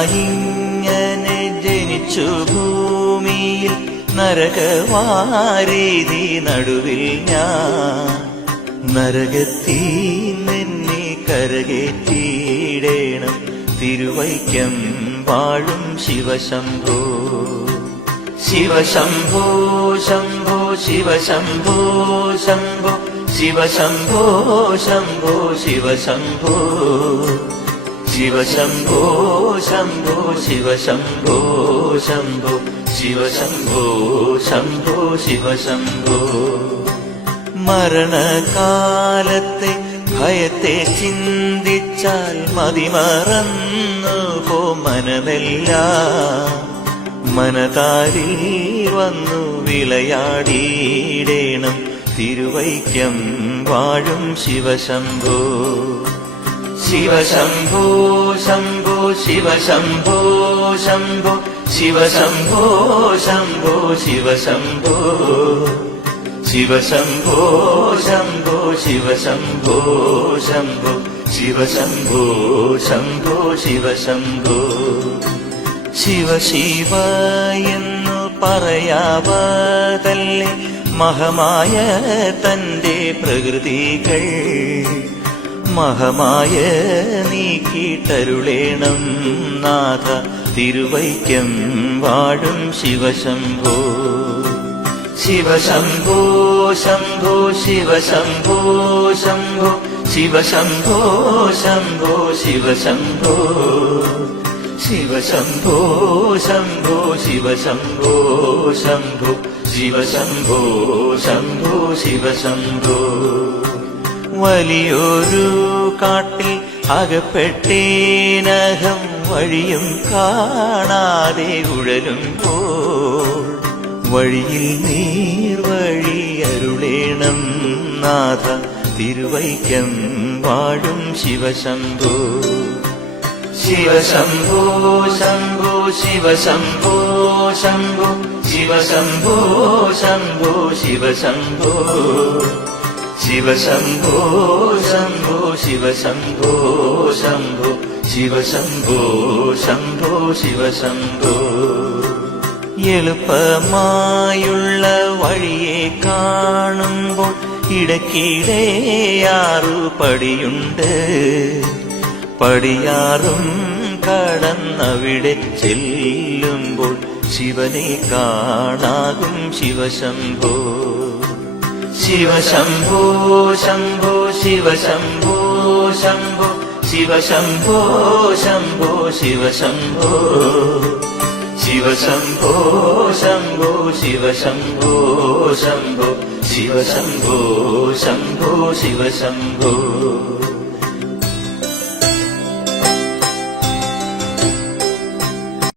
നരനായിങ്ങനെ ജനിച്ചു ഭൂമിയിൽ നരകവാരീതി നടുവിൽ ഞാൻ നരകത്തീ നിന്നെ കരകേറ്റിയിടേണം തിരുവൈക്കം വാഴും ശിവശംഭോ ശിവശംഭോ ശംഭോ ശിവശംഭോ ശംഭോ ശിവശംഭോ ശംഭോ ശിവശംഭോ ശിവശംഭോ ശംഭോ ശിവശംഭോ ശംഭോ ശിവശംഭോ ശംഭോ ശിവശംഭോ മരണകാലത്തെ ഭയത്തെ ചിന്തിച്ചാൽ മതിമറന്നു പോ മനമെല്ലാം മനതാരിൽ വന്നു വിളയാടിയിടേണം തിരുവൈക്കം വാഴും ശിവശംഭോ ശിവശംഭോ ശംഭോ ശിവശംഭോ ശംഭോ ശിവശംഭോ ശംഭോ ശിവശംഭോ ശിവശംഭോ ശംഭോ ശിവശംഭോ ശംഭോ ശിവശംഭോ ശംഭോ ശിവശംഭോ ശിവശിവ എന്നു പറയാവതല്ലേ മഹമായ തന്റെ പ്രകൃതികൾ മഹമായ നീക്കിട്ടരുളേണം നാഥ തിരുവൈക്കം വാഴും ശിവശംഭോ ശിവശംഭോ ശംഭോ ശിവശംഭോ ശംഭോ ശിവശംഭോ ശംഭോ ശിവശംഭോ ശിവശംഭോ ശംഭോ ശിവശംഭോ ശംഭോ ശിവശംഭോ ശംഭോ ശിവശംഭോ വലിയൊരു കാട്ടിൽ അകപ്പെട്ടേനകം വഴിയും കാണാതെ ഉഴലുമ്പോൾ വഴിയിൽ നീർവഴി അരുളേണം നാഥ തിരുവൈക്കം വാഴും ശിവശംഭോ ശിവശംഭോ ശംഭോ ശിവശംഭോ ശംഭോ ശിവശംഭോ ശംഭോ ശിവശംഭോ ശിവശംഭോ ശംഭോ ശിവശംഭോ ശംഭോ ശിവശംഭോ ശംഭോ ശിവശംഭോ എളുപ്പമായുള്ള വഴിയെ കാണുമ്പോൾ ഇടയ്ക്കിടെയാറു പടിയുണ്ട് പടിയാറും കടന്നവിടെ ചെല്ലുമ്പോൾ ശിവനെ കാണാകും ശിവശംഭോ ശിവശംഭോ ശംഭോ ശിവശംഭോ ശംഭോ ശിവശംഭോ ശംഭോ ശിവശംഭോ ശിവശംഭോ ശംഭോ ശിവശംഭോ ശംഭോ ശിവശംഭോ ശംഭോ ശിവശംഭോ